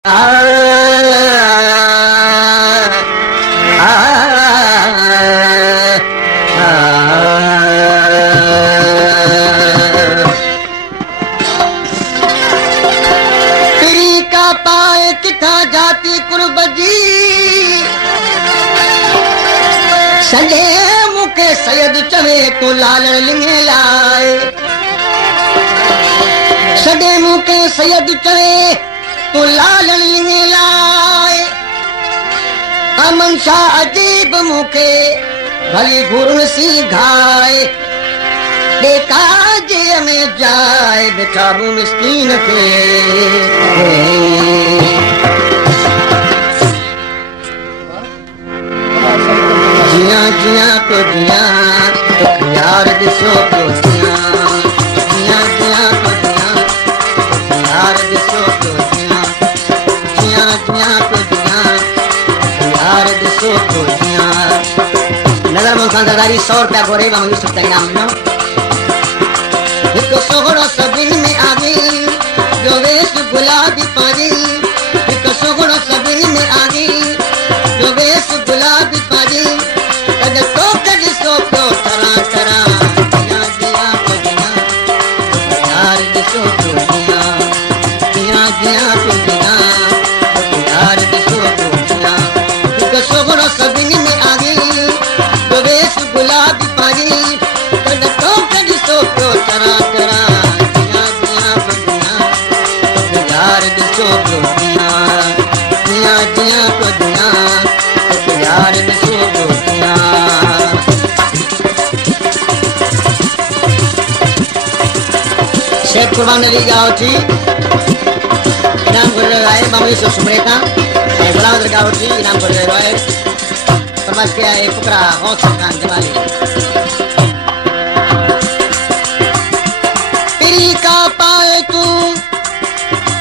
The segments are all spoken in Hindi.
सजे मुके सैयद चवे तो लालण लिंगे लाए, सजे मुके सैयद चवे तो लालण लिंगे लाए। अमन शाह अजीब मुके भली घुरन सी घाए, देखा जे में जाए बेचारू मिस्कीन के। जिया जिया तो जिया तो यार दिसो तो जिया, जिया जिया तो जिया तो यार दिसो तो जिया, जिया जिया तो जिया तो यार दिसो तो जिया। नगर मुल्खान सरदारी 100 रुपया गोरे बम यूसुफ तंगाम नो एक सोहरा सबिन में आ गई जो वेश गुलाबी पाजी, एक सोहरा सबिन में आ गई जो वेश गुलाबी पाजी। तो कदिसो तो तरा तरा जिया जिया तो जिया यार दिसो तो जिया, जिया जिया तो जिया यार दिसो तो जिया। एक सोहरा सबिन में आ गई जो वेश गुलाबी पाजी, तो कदिसो तो तरा तरा जिया जिया तो जिया यार दिसो तो जिया, जिया जिया तो जिया यार दिसो तो जिया। शेख कुर्बान अली गावची इनाम कर रहे मामूली से सुमरेता गुलाम गावची इनाम कर रहे हैं समझ के आए फकरा गौस खान जमाली। पीरी का पाए तू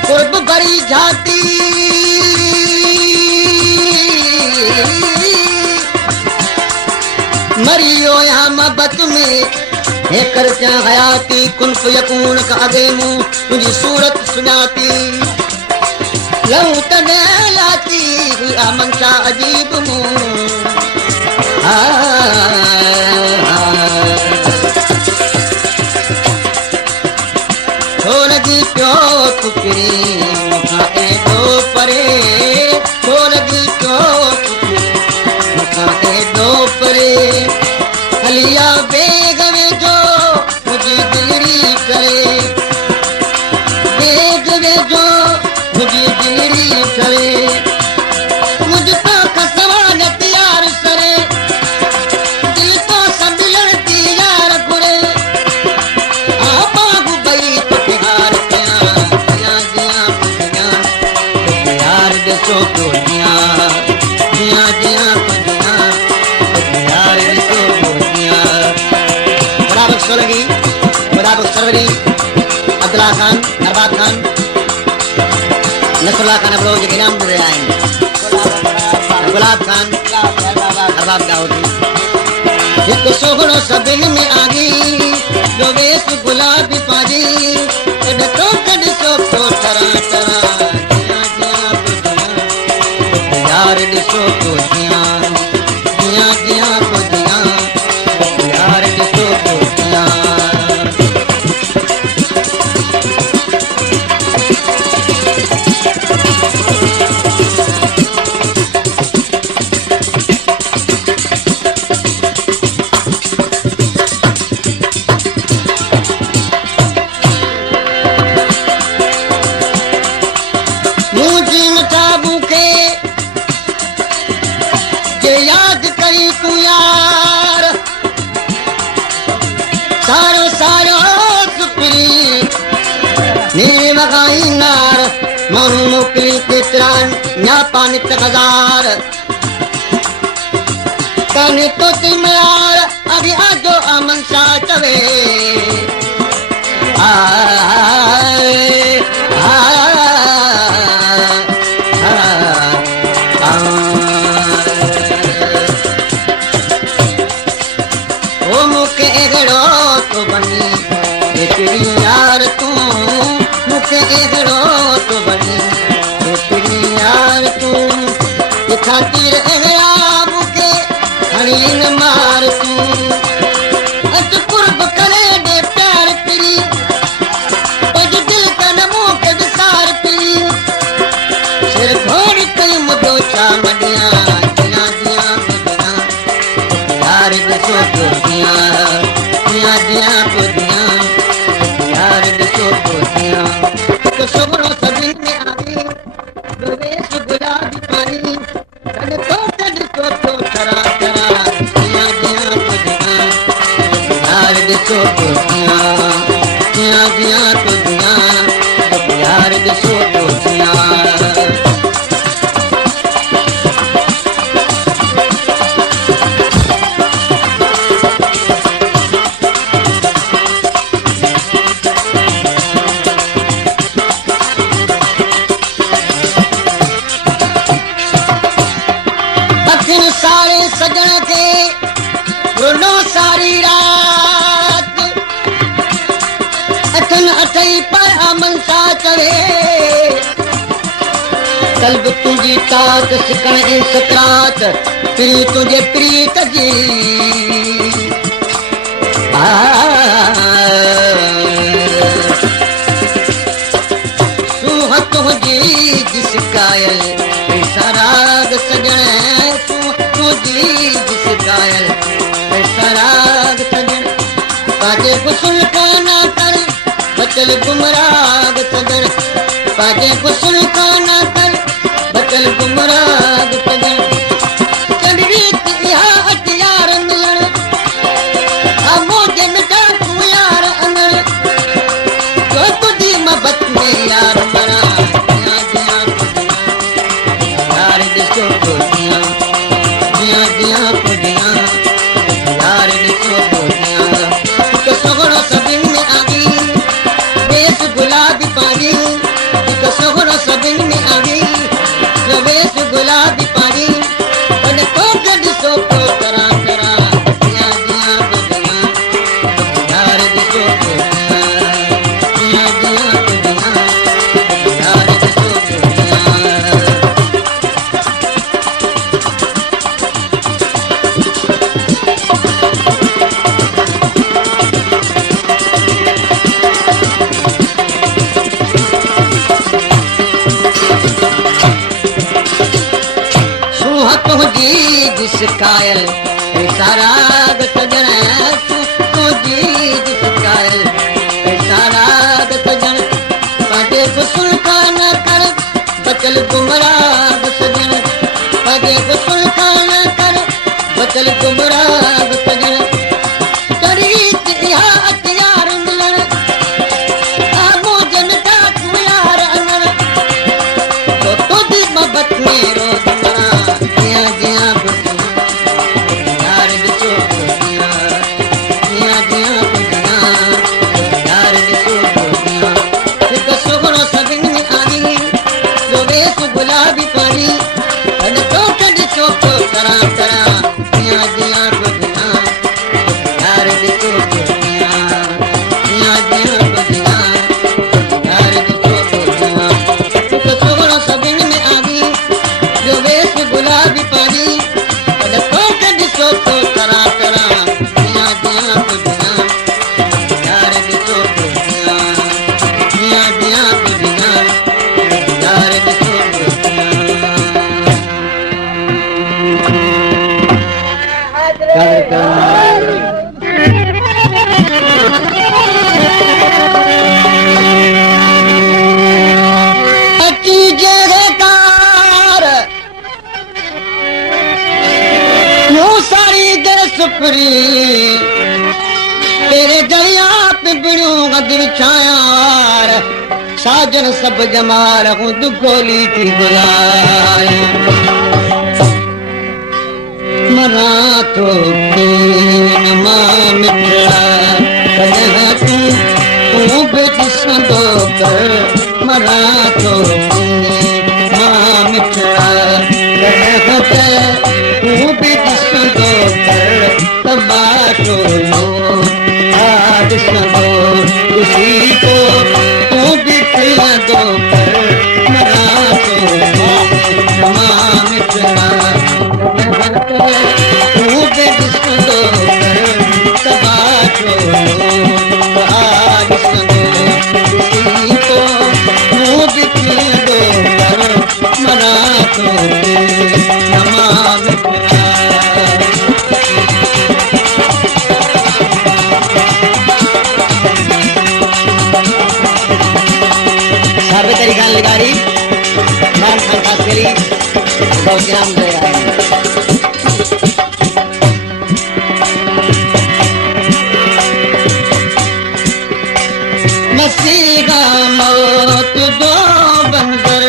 कुर्ब भरी जाती, मरियो यहाँ मोहब्बत में है कर क्या हयाती, कुन यकून का आगे मुँह तुझी सूरत सुनाती। लहू तने लाती हुई अमन शाह अजीब मुँह, हो लगी क्यों टुकड़ी मुखाए दो परे, हो लगी क्यों टुकड़ी मुखाए दो परे। हलिया बेग में जो मुझे दिलरी करे, बेग में जो मुझे दिलरी करे। मुझको खसवा नतियार सरे, दिल को सब लड़ती यार गुरे। आपा गुबई तो प्यार किया, जिया जिया जिया तो यार दिसो तो जिया, जिया जिया तो जिया तो यार दिसो तो जिया। मुराद सोलगी, मुराद सरवरी, अब्दुल्ला खान, अरबाब खान, नसरुल्लाह खान अबरोज के नाम दे आएंगे। गुलाब खान, अरबाब दाऊदी। एक सोहरो सबिन में आ गई जो वेश गुलाबी पाजी, तो कदिसो तो तरा तरा जिया जिया तो जिया यार दिसो तो जिया, जिया जिया तो जिया यार दिसो तो जिया। याद करी तू यार सारो सारो सुपरी नीरे मगाई नार मानू मोकली के त्रान न्या पानी तकदार काने तो तिमयार अभी आजो अमन शाह चवे तो बनी तेरी यार तू मुझे एगड़ो तो बनी तेरी खातिर एहराब के हरीन मार तू अच कुर्ब करे दे प्यार पीरी पज दिल का नमो के विसार पीरी सिर घोड़ी कई मुदो चा मडिया दिया दिया बुदिया यार दसो तो दिया दिया दिया बुदिया यार दसो तो दिया तो सोबरो सबिन में आवी प्रवेश गुलाबी पानी कद तो तरा तरा दिया दिया बुदिया यार दसो तो दिया दिया दिया तो दिया यार दसो तो दिया सारे सजन के रुनो सारी रात अठन अठई पर अमन सा चवे कल्ब तुझी तात सिकण ए सकरात प्री तुझे प्रीत जी सुह तुझी जिस कायल सराग सजन तुझी जिस कायल सराग सजन पाजे कुसुल का ना कर बचल गुमराग सजन पाजे कुसुल का ना कर बचल गुमराग सजन चल रीत यहाँ हथियार मिलन मोजे मिटा तू यार अनल तो तुझी मोहब्बत में यार मरा यार दिसो तो दिया दिया दिया को दिया यार दिसो तो दिया तो सोहरा सबिन में आगी बेस गुलाबी पानी तो सोहरा सबिन में आगी बेस गुलाबी पानी बने तो दिसो तो तरा तरा दिया दिया को दिया यार दिसो तो दिया दिया दिया को दिया यार दिसो तो दिया तुझी जिस कायल साराग सजन तुझी जिस कायल साराग सजन पाजे कुसुल का न कर बचल गुमराग सजन पाजे कुसुल का न कर बचल गुमराग सजन करी यहाँ हथियार मिलन मोजन का तू यार अनर तो तुझी मोहब्बत में रोज मरा दिया दिया बुदिया यार दिसो तो दिया दिया दिया बुदिया यार दिसो तो दिया एक सोहरो सबिन में आगी जो बेस गुलाबी पानी कद तो दिसो तो तरा तरा दिया दिया बुदिया यार दिसो तो दिया दिया दिया बुदिया यार दिसो तो दिया एक सोहरो सबिन में आगी जो बेस गुलाबी पानी कद तो दिसो तो तरा तरा दिया दिया बुदिया यार दिसो तो दिया दिया दिया बुदिया यार दिसो तो दिया अति जयकार यूं सारी दर सुपरी तेरे दरिया पे बिड़ू गदर छायार साजन सब जमार हूँ दुखोली थी बुलाए मरा तो मां मिठड़ा कदह तू बेच सदो कर मरा तो मां मिठड़ा कदह तू बेच सदो कर तबा तो लो आज सदो उसी को तू बिखला दो कर मरा तो मां मिठड़ा खान खास केली बहुत इनाम दे आए मसीहा मौत दो बंदर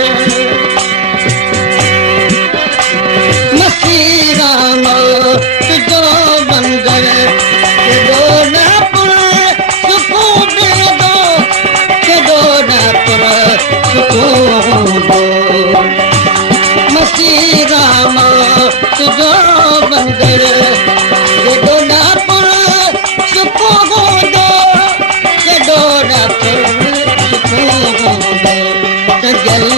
मसीहा मौत दो बंदर दो ना पुर सुकून दो के दो ना पुर सुकून दो मसीहा मौत दो बंदर दो ना पुर सुकून दो के दो ना पुर सुकून दो जल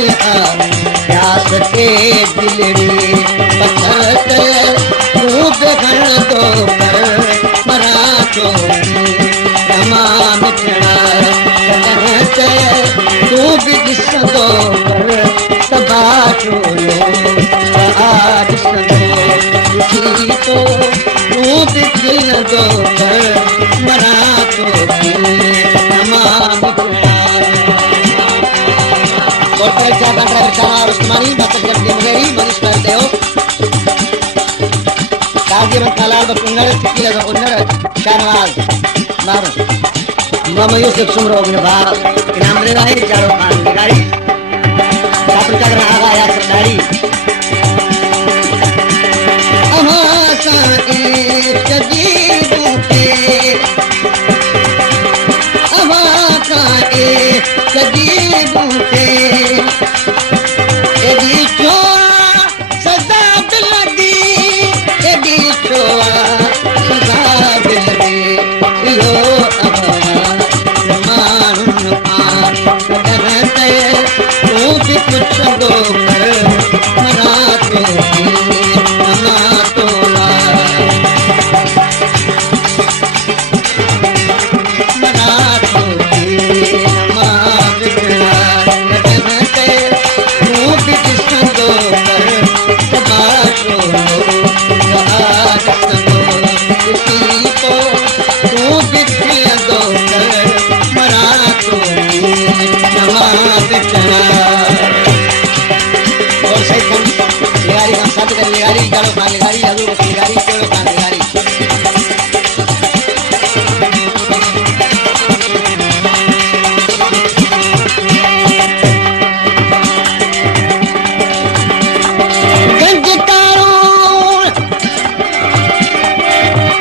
प्यास के दिलड़ी पत्थर खूब घन दो पर मरा तो तमाम चढ़ा तू भी दिस दो पर तबाशो आज सदो तो तू भी दिल दो पर मरा तो तमाम चढ़ा उस्मानी बकर मुगेरी मनीष देव काजी तालाब कुंगड़ उन्नड़ शाहनवाज मार मोहम्मद यूसुफ सुमरो भाग इनाम दे रहा है चारों खान बिगाड़ी छात्र चक्र आगा या सरदारी अमासा एक जदीदों के अमासा एक जदीदों के एदी छोआ सदा दिल दी एदी छोआ सदा दिल दी यो मानुन पार करते तू भी कुछ दो कर मना तो मना तो ला मना तो मां बिगड़ा करते तू भी कुछ दो कर तमाशो आज सदो किसी को तू भी दो कर मरा तो नमाज चढ़ा और सही कम लिगारी हम साथ कर लिगारी जालो खान लिगारी हजूर बस लिगारी चलो खान लिगारी गंज कारो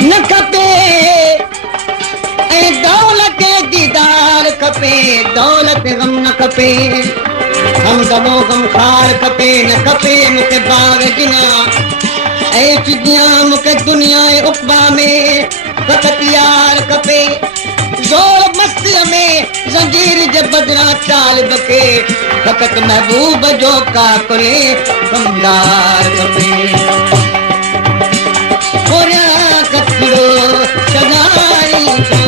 न खपे ऐं दौलत दीदार खपे दौलत गम न खपे हम दबो गम खार खपे न खपे मूंखे बाग गिना ऐं चिदियां मूंखे दुनिया उकबा में फ़क़त यार खपे ज़ोर मस्तीअ में ज़ंजीर जे बदिरां तालिब खे फ़क़त महबूब जो काकुले गमदार खपे ओरिया कपिड़ो चगाई जो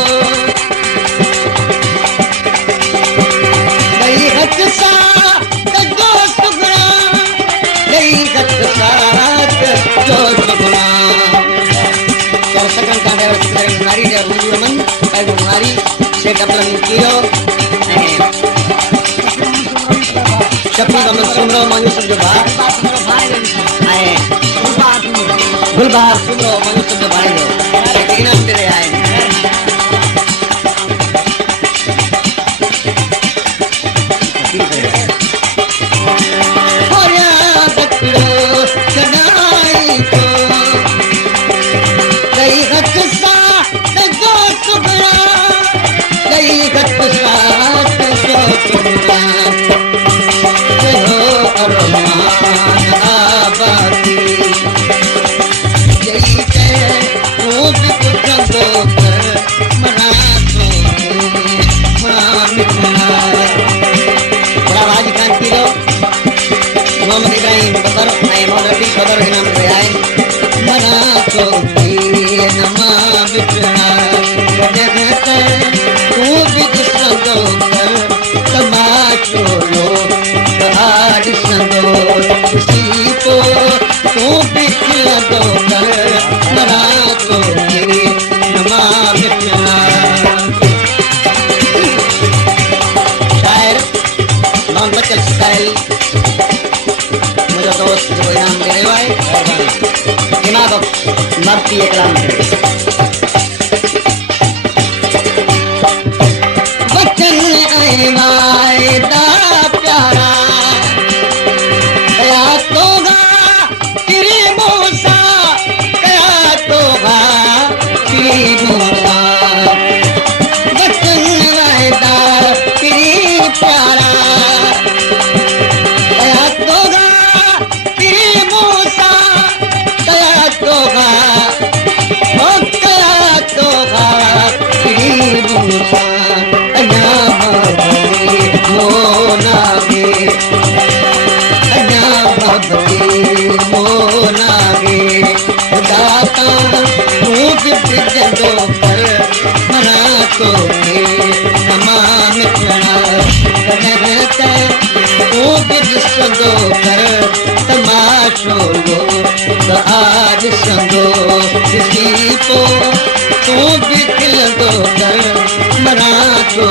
दई हथ सां जो सुगड़ा दई हथ सां जो सुगड़ा और सकन का नारी ने हुजूर मन ऐ नारी से कपलन कियो शफी का सुमरो मानो समझो भाई आए गुलबार सुमरो मानो समझो भाई लो इनाम दे आए मोहम्मद इब्राहिम बकर आए मौलवी बकर के नाम से आए मना तो नमा बिचड़ा देखते तू भी संगो कर तमाशो लो आज संगो किसी को तू भी दो कर मना तो नमा बिचड़ा शायर मोहम्मद बचल स्टाइल दोस्त जो इनाम दे रहे हैं दिमाग मर्ती कलाम वचन वायदा प्यारा कया तोगा तेरी मूसा कया तोगा तेरी मूसा वचन वायदा तेरी प्यारा कया तोगा तेरी मूसा कया तोगा ओ कया तोगा तेरी मूसा तू भी खिल दो कर मना तो